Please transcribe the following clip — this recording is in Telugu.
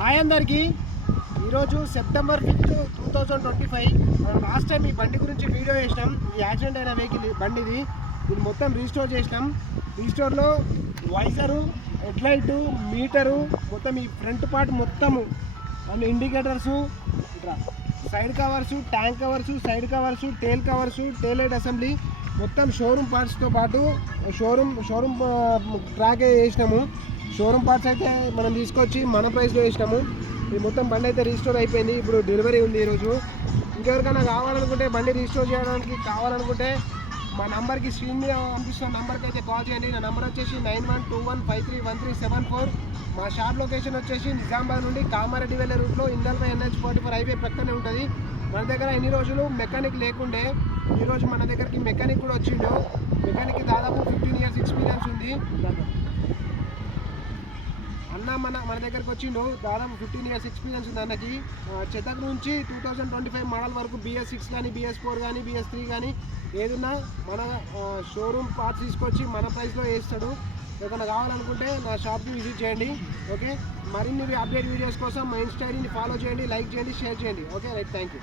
హాయ్ అందరికీ. ఈరోజు సెప్టెంబర్ 5, 2025. మనం లాస్ట్ టైం ఈ బండి గురించి వీడియో చేసినాం. ఈ యాక్సిడెంట్ అయిన వెహికల్ బండిది. ఇది మొత్తం రీస్టోర్ చేసినాం. రీస్టోర్లో వైజరు, హెడ్లైటు, మీటరు, మొత్తం ఈ ఫ్రంట్ పార్ట్ మొత్తము and indicators, side covers, tank covers, side covers, tail covers, tail light assembly మొత్తం షోరూమ్ పార్ట్స్తో పాటు షోరూమ్ ట్రాక్ చేసినాము. షోరూమ్ పార్ట్స్ అయితే మనం తీసుకొచ్చి మన ప్రైస్లో వేసినాము. ఈ మొత్తం బండి అయితే రీస్టోర్ అయిపోయింది. ఇప్పుడు డెలివరీ ఉంది ఈరోజు. ఇంకెవరికైనా కావాలనుకుంటే బండి రీస్టోర్ చేయడానికి కావాలనుకుంటే మా నంబర్కి స్క్రీన్ మీద పంపిస్తున్న నంబర్కి అయితే కాల్ చేయండి. నా నెంబర్ వచ్చేసి 9121531374. మా షాప్ లొకేషన్ వచ్చేసి నిజామాబాద్ నుండి కామారెడ్డి వెళ్ళే రూట్లో ఇండల్పై NH44 హైవే పక్కనే ఉంటుంది. మన దగ్గర ఎన్ని రోజులు మెకానిక్ లేకుండే ఈరోజు మన దగ్గరికి మెకానిక్ కూడా వచ్చిండు. మెకానిక్కి దాదాపు 15 years ఎక్స్పీరియన్స్ ఉంది. అన్న మన దగ్గరకు వచ్చిండు. దాదాపు 15 years ఎక్స్పీరియన్స్ ఉంది అన్నకి. చెతక్ నుంచి 2025 మోడల్ వరకు BS6 కానీ, BS4 కానీ, BS3 కానీ ఏదున్నా మన షోరూమ్ పార్ట్స్ తీసుకొచ్చి మన ప్రైస్లో వేస్తాడు. ఏదైనా కావాలనుకుంటే నా షాప్కి విజిట్ చేయండి. ఓకే, మరిన్ని అప్డేట్ వీడియోస్ కోసం మా ఇన్స్టా ఐడిని ఫాలో చేయండి, లైక్ చేయండి, షేర్ చేయండి. Okay right, thank you.